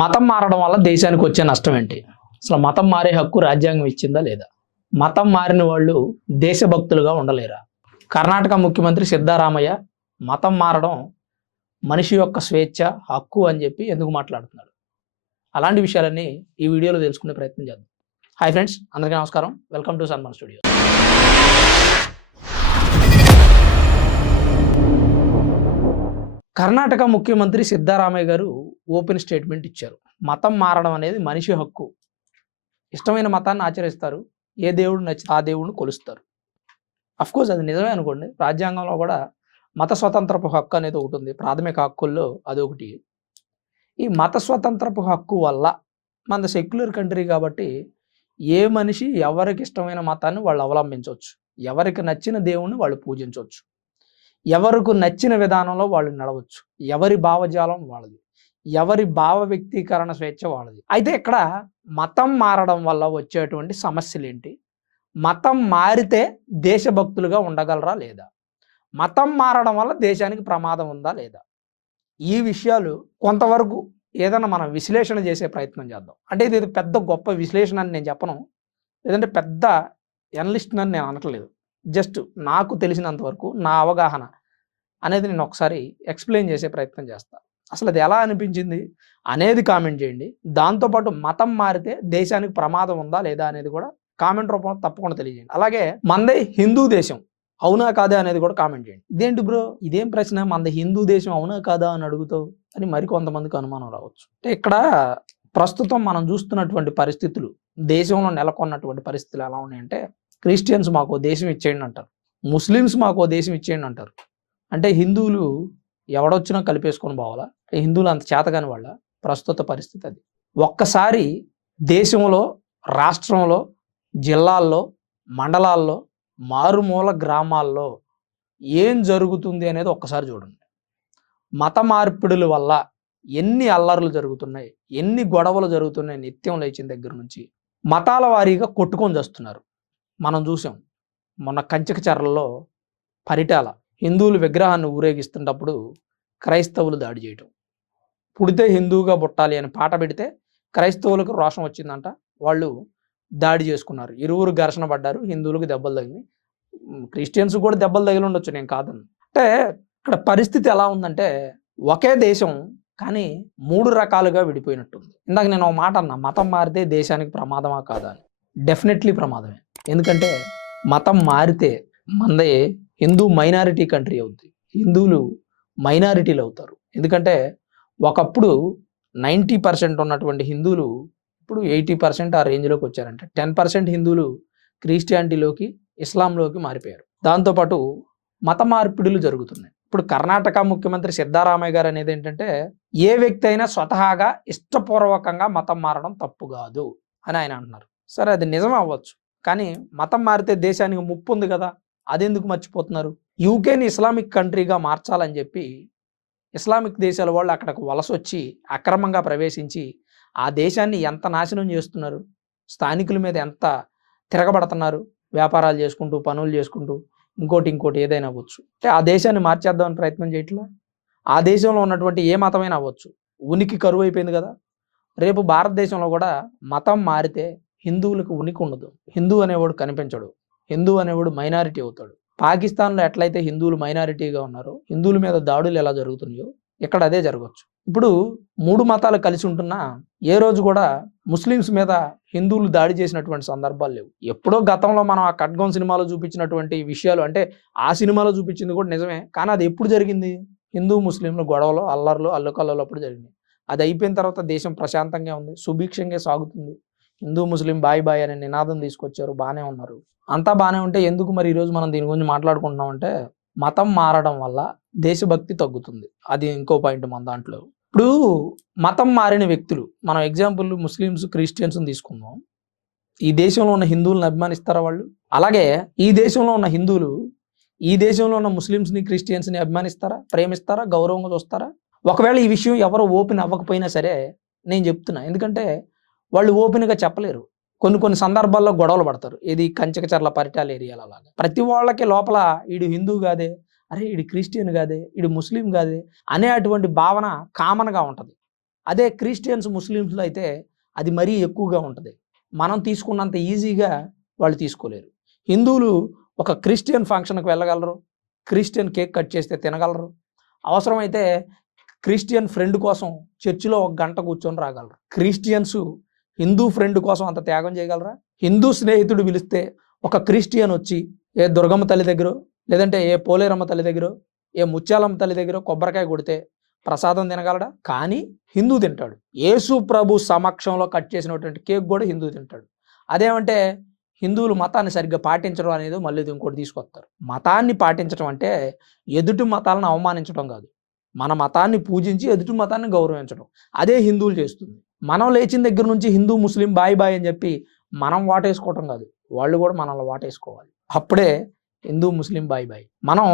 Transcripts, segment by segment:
మతం మారడం వల్ల దేశానికి వచ్చే నష్టం ఏంటి? అసలు మతం మారే హక్కు రాజ్యాంగం ఇచ్చిందా లేదా? మతం మారిన వాళ్ళు దేశభక్తులుగా ఉండలేరా? కర్ణాటక ముఖ్యమంత్రి సిద్ధారామయ్య మతం మారడం మనిషి యొక్క స్వేచ్ఛ హక్కు అని చెప్పి ఎందుకు మాట్లాడుతున్నాడు అలాంటి విషయాలన్నీ ఈ వీడియోలో తెలుసుకునే ప్రయత్నం చేద్దాం. హాయ్ ఫ్రెండ్స్ అందరికీ నమస్కారం. Welcome to Sanman studio. Karnataka ముఖ్యమంత్రి సిద్ధారామయ్య గారు ఓపెన్ స్టేట్మెంట్ ఇచ్చారు. మతం మారడం అనేది మనిషి హక్కు. ఇష్టమైన మతాన్ని ఆచరిస్తారు. ఏ దేవుడు నచ్చి ఆ దేవుడిని కొలుస్తారు. కోర్స్ అది నిజమే అనుకోండి. రాజ్యాంగంలో కూడా మత స్వతంత్రపు హక్కు అనేది ఒకటి ఉంది. ప్రాథమిక హక్కుల్లో అది ఒకటి. ఈ మత స్వతంత్రపు హక్కు వల్ల మన సెక్యులర్ కంట్రీ కాబట్టి ఏ మనిషి ఎవరికి ఇష్టమైన మతాన్ని వాళ్ళు అవలంబించవచ్చు. ఎవరికి నచ్చిన దేవుణ్ణి వాళ్ళు పూజించవచ్చు. ఎవరికి నచ్చిన విధానంలో వాళ్ళు నడవచ్చు. ఎవరి భావజాలం వాళ్ళది. ఎవరి భావ వ్యక్తీకరణ స్వేచ్ఛ వాళ్ళది. అయితే ఇక్కడ మతం మారడం వల్ల వచ్చేటువంటి సమస్యలు ఏంటి మతం మారితే దేశభక్తులుగా ఉండగలరా లేదా? మతం మారడం వల్ల దేశానికి ప్రమాదం ఉందా లేదా? ఈ విషయాలు కొంతవరకు ఏదైనా మనం విశ్లేషణ చేసే ప్రయత్నం చేద్దాం. అంటే ఇది పెద్ద గొప్ప విశ్లేషణ అని నేను చెప్పను. లేదంటే పెద్ద ఎనలిస్ట్ అని నేను అనట్లేదు. జస్ట్ నాకు తెలిసినంత వరకు నా అవగాహన. అనేది నేను ఒకసారి ఎక్స్ప్లెయిన్ చేసే ప్రయత్నం చేస్తాను అసలు అది ఎలా అనిపించింది అనేది కామెంట్ చేయండి. దాంతోపాటు మతం మారితే దేశానికి ప్రమాదం ఉందా లేదా అనేది కూడా కామెంట్ రూపంలో తప్పకుండా తెలియజేయండి. అలాగే మందే హిందూ దేశం అవునా కాదా అనేది కూడా కామెంట్ చేయండి. ఇదేంటి బ్రో? ఇదేం ప్రశ్న? మంద హిందూ దేశం అవునా కాదా అని అడుగుతావు అని మరికొంతమందికి అనుమానం రావచ్చు. అంటే ఇక్కడ ప్రస్తుతం మనం చూస్తున్నటువంటి పరిస్థితులు దేశంలో నెలకొన్నటువంటి పరిస్థితులు ఎలా ఉన్నాయంటే క్రిస్టియన్స్ మాకు దేశం ఇచ్చేయండి అంటారు. ముస్లిమ్స్ మాకు దేశం ఇచ్చేయండి అంటారు. అంటే హిందువులు ఎవడొచ్చినా కలిపేసుకొని పోవాలా? హిందువులు అంత చేతగాని వాళ్ళ? ప్రస్తుత పరిస్థితి అది. ఒక్కసారి దేశంలో రాష్ట్రంలో జిల్లాల్లో మండలాల్లో మారుమూల గ్రామాల్లో ఏం జరుగుతుంది అనేది ఒక్కసారి చూడండి. మత మార్పిడుల వల్ల ఎన్ని అల్లర్లు జరుగుతున్నాయి ఎన్ని గొడవలు జరుగుతున్నాయి నిత్యం లేచిన దగ్గర నుంచి మతాల వారీగా కొట్టుకొని చేస్తున్నారు. మనం చూసాం. మొన్న కంచకచర్లలో పరిటాల హిందువులు విగ్రహాన్ని ఊరేగిస్తున్నప్పుడు క్రైస్తవులు దాడి చేయటం. పుడితే హిందువుగా పుట్టాలి అని పాట పెడితే క్రైస్తవులకు రోషం వచ్చిందంట. వాళ్ళు దాడి చేసుకున్నారు. ఇరువురు ఘర్షణ పడ్డారు. హిందువులకు దెబ్బలు తగిలి క్రిస్టియన్స్ కూడా దెబ్బలు తగిలి ఉండొచ్చు నేను కాదని అంటే ఇక్కడ పరిస్థితి ఎలా ఉందంటే ఒకే దేశం కానీ మూడు రకాలుగా విడిపోయినట్టుంది. ఇందాక నేను ఒక మాట అన్నా మతం మారితే దేశానికి ప్రమాదమా కాదా అని. డెఫినెట్లీ ప్రమాదమే. ఎందుకంటే మతం మారితే మందే హిందూ మైనారిటీ కంట్రీ అవుద్ది. హిందువులు మైనారిటీలు అవుతారు. ఎందుకంటే ఒకప్పుడు నైంటీ పర్సెంట్ ఉన్నటువంటి హిందువులు ఇప్పుడు ఎయిటీ పర్సెంట్ ఆ రేంజ్లోకి వచ్చారంటే. టెన్ పర్సెంట్ హిందువులు క్రిస్టియానిటీలోకి ఇస్లాంలోకి మారిపోయారు. దాంతోపాటు మత మార్పిడులు జరుగుతున్నాయి. ఇప్పుడు కర్ణాటక ముఖ్యమంత్రి సిద్ధారామయ్య గారు అనేది ఏంటంటే ఏ వ్యక్తి అయినా స్వతహాగా ఇష్టపూర్వకంగా మతం మారడం తప్పు కాదు అని ఆయన అంటున్నారు. సరే అది నిజం అవ్వచ్చు. కానీ మతం మారితే దేశానికి ముప్పు ఉంది కదా. అదెందుకు మర్చిపోతున్నారు? యూకేని ఇస్లామిక్ కంట్రీగా మార్చాలని చెప్పి ఇస్లామిక్ దేశాల వాళ్ళు అక్కడికి వలస వచ్చి అక్రమంగా ప్రవేశించి ఆ దేశాన్ని ఎంత నాశనం చేస్తున్నారు? స్థానికుల మీద ఎంత తిరగబడుతున్నారు? వ్యాపారాలు చేసుకుంటూ పనులు చేసుకుంటూ ఇంకోటి ఇంకోటి ఏదైనా అవ్వచ్చు. అంటే ఆ దేశాన్ని మార్చేద్దామని ప్రయత్నం చేయట్లా? ఆ దేశంలో ఉన్నటువంటి ఏ మతమైనా అవ్వచ్చు. ఉనికి కరువు అయిపోయింది కదా? రేపు భారతదేశంలో కూడా మతం మారితే హిందువులకు ఉనికి ఉండదు. హిందూ అనేవాడు కనిపించడు. హిందూ అనేవాడు మైనారిటీ అవుతాడు. పాకిస్తాన్లో ఎట్లయితే హిందువులు మైనారిటీగా ఉన్నారో హిందువుల మీద దాడులు ఎలా జరుగుతున్నాయో ఇక్కడ అదే జరగవచ్చు. ఇప్పుడు మూడు మతాలు కలిసి ఉంటున్నా ఏ రోజు కూడా ముస్లిమ్స్ మీద హిందువులు దాడి చేసినటువంటి సందర్భాలు లేవు. ఎప్పుడో గతంలో మనం ఆ ఖడ్గం సినిమాలో చూపించినటువంటి విషయాలు అంటే ఆ సినిమాలో చూపించింది కూడా నిజమే కానీ అది ఎప్పుడు జరిగింది? హిందూ ముస్లింలు గొడవలు అల్లర్లు అల్లుకల్లలు అప్పుడు జరిగింది అది అయిపోయిన తర్వాత దేశం ప్రశాంతంగా ఉంది సుభిక్షంగా సాగుతుంది. హిందూ ముస్లిం బాయ్ బాయ్ అనే నినాదం తీసుకొచ్చారు. బాగానే ఉన్నారు. అంతా బాగానే ఉంటే ఎందుకు మరి ఈరోజు మనం దీని గురించి మాట్లాడుకుంటున్నాం అంటే మతం మారడం వల్ల దేశభక్తి తగ్గుతుంది. అది ఇంకో పాయింట్ మన దాంట్లో. ఇప్పుడు మతం మారిన వ్యక్తులు మనం ఎగ్జాంపుల్ ముస్లిమ్స్ క్రిస్టియన్స్ తీసుకుందాం. ఈ దేశంలో ఉన్న హిందువులను అభిమానిస్తారా వాళ్ళు? అలాగే ఈ దేశంలో ఉన్న హిందువులు ఈ దేశంలో ఉన్న ముస్లిమ్స్ని క్రిస్టియన్స్ని అభిమానిస్తారా? ప్రేమిస్తారా? గౌరవంగా చూస్తారా? ఒకవేళ ఈ విషయం ఎవరు ఓపెన్ అవ్వకపోయినా సరే నేను చెప్తున్నా. ఎందుకంటే వాళ్ళు ఓపెన్గా చెప్పలేరు. కొన్ని కొన్ని సందర్భాల్లో గొడవలు పడతారు. ఇది కంచకచర్ల పరిటాల ఏరియాలో అలాగా. ప్రతి వాళ్ళకి లోపల ఈడు హిందూ కాదే అరే ఈడు క్రిస్టియన్ కాదే ఈడు ముస్లిం కాదే అనే అటువంటి భావన కామన్గా ఉంటుంది. అదే క్రిస్టియన్స్ ముస్లిమ్స్లో అయితే అది మరీ ఎక్కువగా ఉంటుంది. మనం తీసుకున్నంత ఈజీగా వాళ్ళు తీసుకోలేరు. హిందువులు ఒక క్రిస్టియన్ ఫంక్షన్కి వెళ్ళగలరు క్రిస్టియన్ కేక్ కట్ చేస్తే తినగలరు. అవసరమైతే క్రిస్టియన్ ఫ్రెండ్ కోసం చర్చిలో ఒక గంట కూర్చొని రాగలరు. క్రిస్టియన్స్ హిందూ ఫ్రెండ్ కోసం అంత త్యాగం చేయగలరా? హిందూ స్నేహితుడు పిలిస్తే ఒక క్రిస్టియన్ వచ్చి ఏ దుర్గమ్మ తల్లి దగ్గర లేదంటే ఏ పోలేరమ్మ తల్లి దగ్గర ఏ ముత్యాలమ్మ తల్లి దగ్గర కొబ్బరికాయ కొడితే ప్రసాదం తినగలడా? కానీ హిందూ తింటాడు. యేసు ప్రభు సమక్షంలో కట్ చేసినటువంటి కేక్ కూడా హిందూ తింటాడు. అదేమంటే హిందువులు మతాన్ని సరిగ్గా పాటించడం అనేది మళ్ళీ ఇంకోటి తీసుకొస్తారు. మతాన్ని పాటించడం అంటే ఎదుటి మతాలను అవమానించడం కాదు. మన మతాన్ని పూజించి ఎదుటి మతాన్ని గౌరవించడం. అదే హిందువులు చేస్తుంది. మనం లేచిన దగ్గర నుంచి హిందూ ముస్లిం బాయ్ బాయ్ అని చెప్పి మనం వాటేసుకోవటం కాదు. వాళ్ళు కూడా మనల్ని వాటేసుకోవాలి. అప్పుడే హిందూ ముస్లిం బాయ్ బాయ్. మనం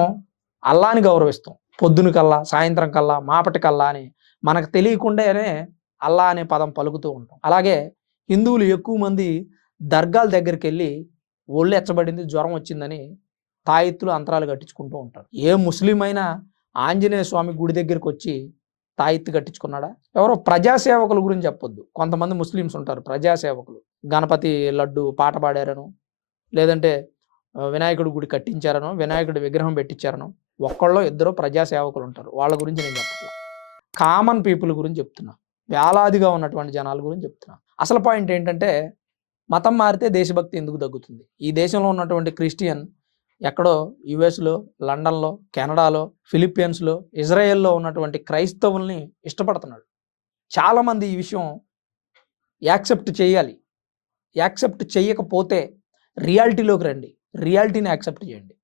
అల్లాని గౌరవిస్తాం. పొద్దున కల్లా సాయంత్రం కల్లా మాపటి కల్లా అని మనకు తెలియకుండానే అల్లా అనే పదం పలుకుతూ ఉంటాం. అలాగే హిందువులు ఎక్కువ మంది దర్గాల దగ్గరికి వెళ్ళి ఒళ్ళు ఎచ్చబడింది జ్వరం వచ్చిందని తాయెత్తులు అంతరాలు కట్టించుకుంటూ ఉంటారు. ఏ ముస్లిం అయినా ఆంజనేయ స్వామి గుడి దగ్గరికి వచ్చి తాయిత్తు కట్టించుకున్నాడా? ఎవరో ప్రజాసేవకుల గురించి చెప్పొద్దు. కొంతమంది ముస్లిమ్స్ ఉంటారు ప్రజాసేవకులు. గణపతి లడ్డు పాట పాడారను లేదంటే వినాయకుడి గుడి కట్టించారనో వినాయకుడి విగ్రహం పెట్టించారనో ఒక్కళ్ళో ఇద్దరు ప్రజాసేవకులు ఉంటారు. వాళ్ళ గురించి నేను చెప్పట్లా. కామన్ పీపుల్ గురించి చెప్తున్నా. వేలాదిగా ఉన్నటువంటి జనాల గురించి చెప్తున్నా. అసలు పాయింట్ ఏంటంటే మతం మారితే దేశభక్తి ఎందుకు తగ్గుతుంది? ఈ దేశంలో ఉన్నటువంటి క్రిస్టియన్ ఎక్కడో యుఎస్లో లండన్లో కెనడాలో ఫిలిప్పీన్స్లో ఇజ్రాయెల్లో ఉన్నటువంటి క్రైస్తవుల్ని ఇష్టపడుతున్నాడు. చాలామంది ఈ విషయం యాక్సెప్ట్ చేయాలి. యాక్సెప్ట్ చేయకపోతే రియాలిటీలోకి రండి. రియాలిటీని యాక్సెప్ట్ చేయండి.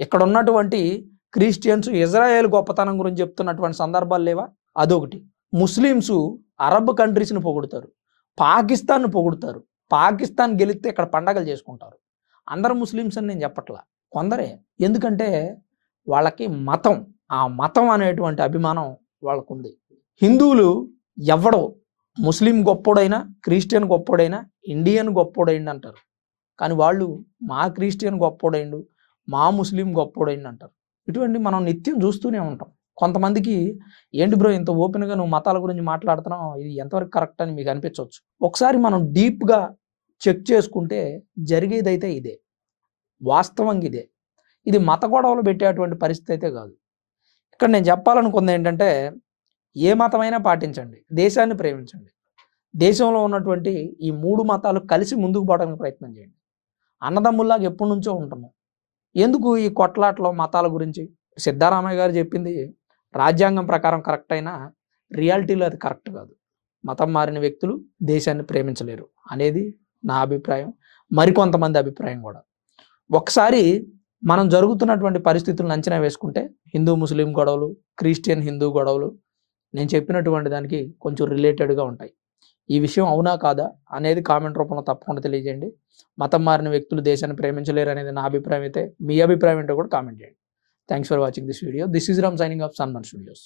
ఇక్కడ ఉన్నటువంటి క్రిస్టియన్స్ ఇజ్రాయెల్ గొప్పతనం గురించి చెప్తున్నటువంటి సందర్భాలు లేవా? అదొకటి. ముస్లిమ్స్ అరబ్ కంట్రీస్ని పొగుడుతారు. పాకిస్తాన్ను పొగుడుతారు. పాకిస్తాన్ గెలిస్తే ఇక్కడ పండగలు చేసుకుంటారు. అందరు ముస్లిమ్స్ అని నేను చెప్పట్లా. కొందరే. ఎందుకంటే వాళ్ళకి మతం ఆ మతం అనేటువంటి అభిమానం వాళ్ళకుంది. హిందువులు ఎవడో ముస్లిం గొప్పోడైనా క్రిస్టియన్ గొప్పోడైనా ఇండియన్ గొప్పోడైండి అంటారు కానీ వాళ్ళు మా క్రిస్టియన్ గొప్పోడైండు మా ముస్లిం గొప్పోడైండి అంటారు ఇటువంటి మనం నిత్యం చూస్తూనే ఉంటాం. కొంతమందికి ఏంటి బ్రో ఇంత ఓపెన్గా నువ్వు మతాల గురించి మాట్లాడుతున్నావు? ఇది ఎంతవరకు కరెక్ట్ అని మీకు అనిపించవచ్చు? ఒకసారి మనం డీప్గా చెక్ చేసుకుంటే జరిగేదైతే ఇదే. వాస్తవంగా ఇదే ఇది మత గొడవలు పెట్టేటువంటి పరిస్థితి అయితే కాదు. ఇక్కడ నేను చెప్పాలనుకుంది ఏంటంటే ఏ మతమైనా పాటించండి. దేశాన్ని ప్రేమించండి. దేశంలో ఉన్నటువంటి ఈ మూడు మతాలు కలిసి ముందుకు పోవడానికి ప్రయత్నం చేయండి. అన్నదమ్ముల్లాగా ఎప్పటి నుంచో ఉంటున్నాం. ఎందుకు ఈ కొట్లాటలో మతాల గురించి? సిద్ధారామయ్య గారు చెప్పింది రాజ్యాంగం ప్రకారం కరెక్ట్ అయినా రియాలిటీలో అది కరెక్ట్ కాదు. మతం మారిన వ్యక్తులు దేశాన్ని ప్రేమించలేరు అనేది నా అభిప్రాయం. మరికొంతమంది అభిప్రాయం కూడా. ఒకసారి మనం జరుగుతున్నటువంటి పరిస్థితులను అంచనా వేసుకుంటే హిందూ ముస్లిం గొడవలు క్రిస్టియన్ హిందూ గొడవలు నేను చెప్పినటువంటి దానికి కొంచెం రిలేటెడ్గా ఉంటాయి. ఈ విషయం అవునా కాదా అనేది కామెంట్ రూపంలో తప్పకుండా తెలియజేయండి. మతం మారిన వ్యక్తులు దేశాన్ని ప్రేమించలేరు అనేది నా అభిప్రాయం అయితే మీ అభిప్రాయం ఏంటో కూడా కామెంట్ చేయండి. Thanks for watching this video this is Ram signing off Sanman studios